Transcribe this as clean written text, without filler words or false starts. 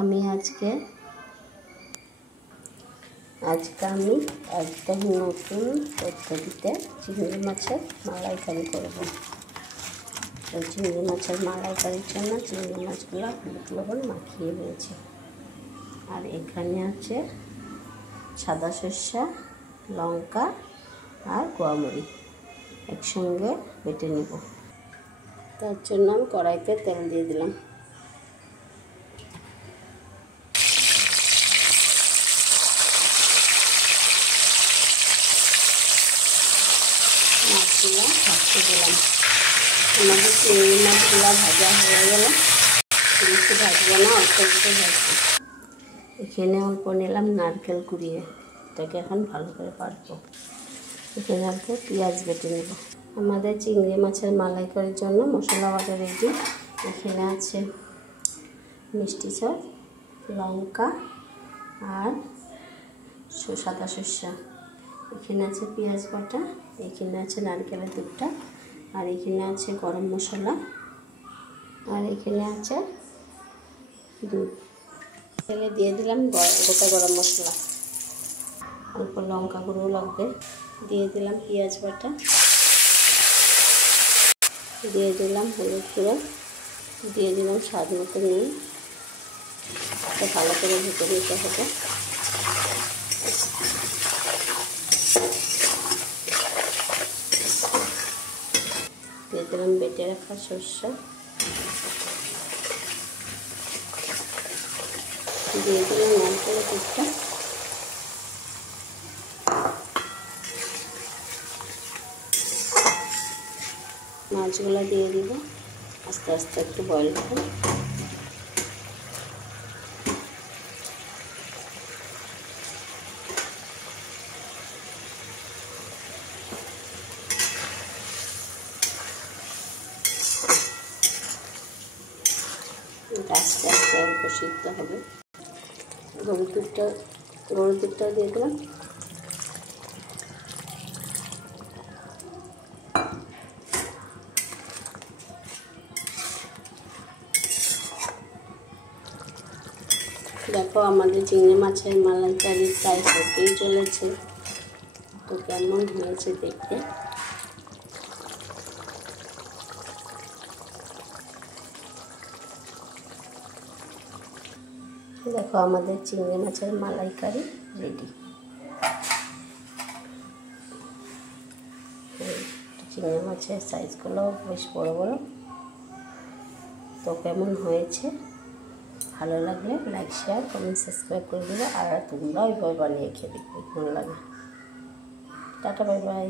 আমি আজকে আমি একদম নতুন পদ্ধতিতে চিংড়ি মাছের মালাইকারি করব। তো চিংড়ি মাছের মালাইকারির জন্য চিংড়ি মাছগুলো হলুদ লবণ মাখিয়ে নিয়েছি। আর এখানে আছে সাদা সরষা, লঙ্কা আর গোয়ামরিচ একসঙ্গে বেটে নেব। তার জন্য আমি কড়াইতে তেল দিয়ে দিলাম। মাছগুলো ভাজতে দিলাম। আমাদের চিংড়ি মাছগুলো ভাজা হয়ে গেল। বেশি ভাজবো না, অল্প একটু ভাজবো। এখানে অল্প নিলাম নারকেল কুড়িয়ে, এটাকে এখন ভালো করে পাড়বো। এখানে অল্প পেঁয়াজ বেটে নেব। আমাদের চিংড়ি মাছের মালাইকারির জন্য মশলা বাটা রেডি। এখানে আছে মিষ্টি সস, লঙ্কা আর সাদা সরষা। এখানে আছে পেঁয়াজ বাটা, এখানে আছে নারকেলের দুধটা, আর এখানে আছে গরম মশলা, আর এখানে আছে দুধ। তেলে দিয়ে দিলাম গোটা গরম মশলা, অল্প লঙ্কা গুঁড়ো লাগবে। দিয়ে দিলাম পেঁয়াজ বাটা, দিয়ে দিলাম হলুদ গুঁড়ো, দিয়ে দিলাম স্বাদ মতো নুন। এটা ভালো করে ভেজে নিতে হবে। দিয়ে দিলাম বেটে রাখা সরষা, দিয়ে দিলাম নারকেলের দুধটা, মাছগুলো দিয়ে দিব। আস্তে আস্তে একটু বয়েল হবে। আস্তে আস্তে অল্প সিদ্ধ হবে। গরুর দুধটাও দিয়ে দিলাম। দেখো আমাদের চিংড়ি মাছের মালাইকারি প্রায় হতেই চলেছে। তো কেমন হয়েছে দেখতে। দেখো আমাদের চিংড়ি মাছের মালাইকারি রেডি। চিংড়ি মাছের সাইজগুলো বেশ বড় বড়। তো কেমন হয়েছে, ভালো লাগলে লাইক, শেয়ার, কমেন্ট, সাবস্ক্রাইব করে দেবে। আর তোমরাও এইভাবে বানিয়ে খেয়ে দেখবে কেমন লাগে। Tata, bye bye.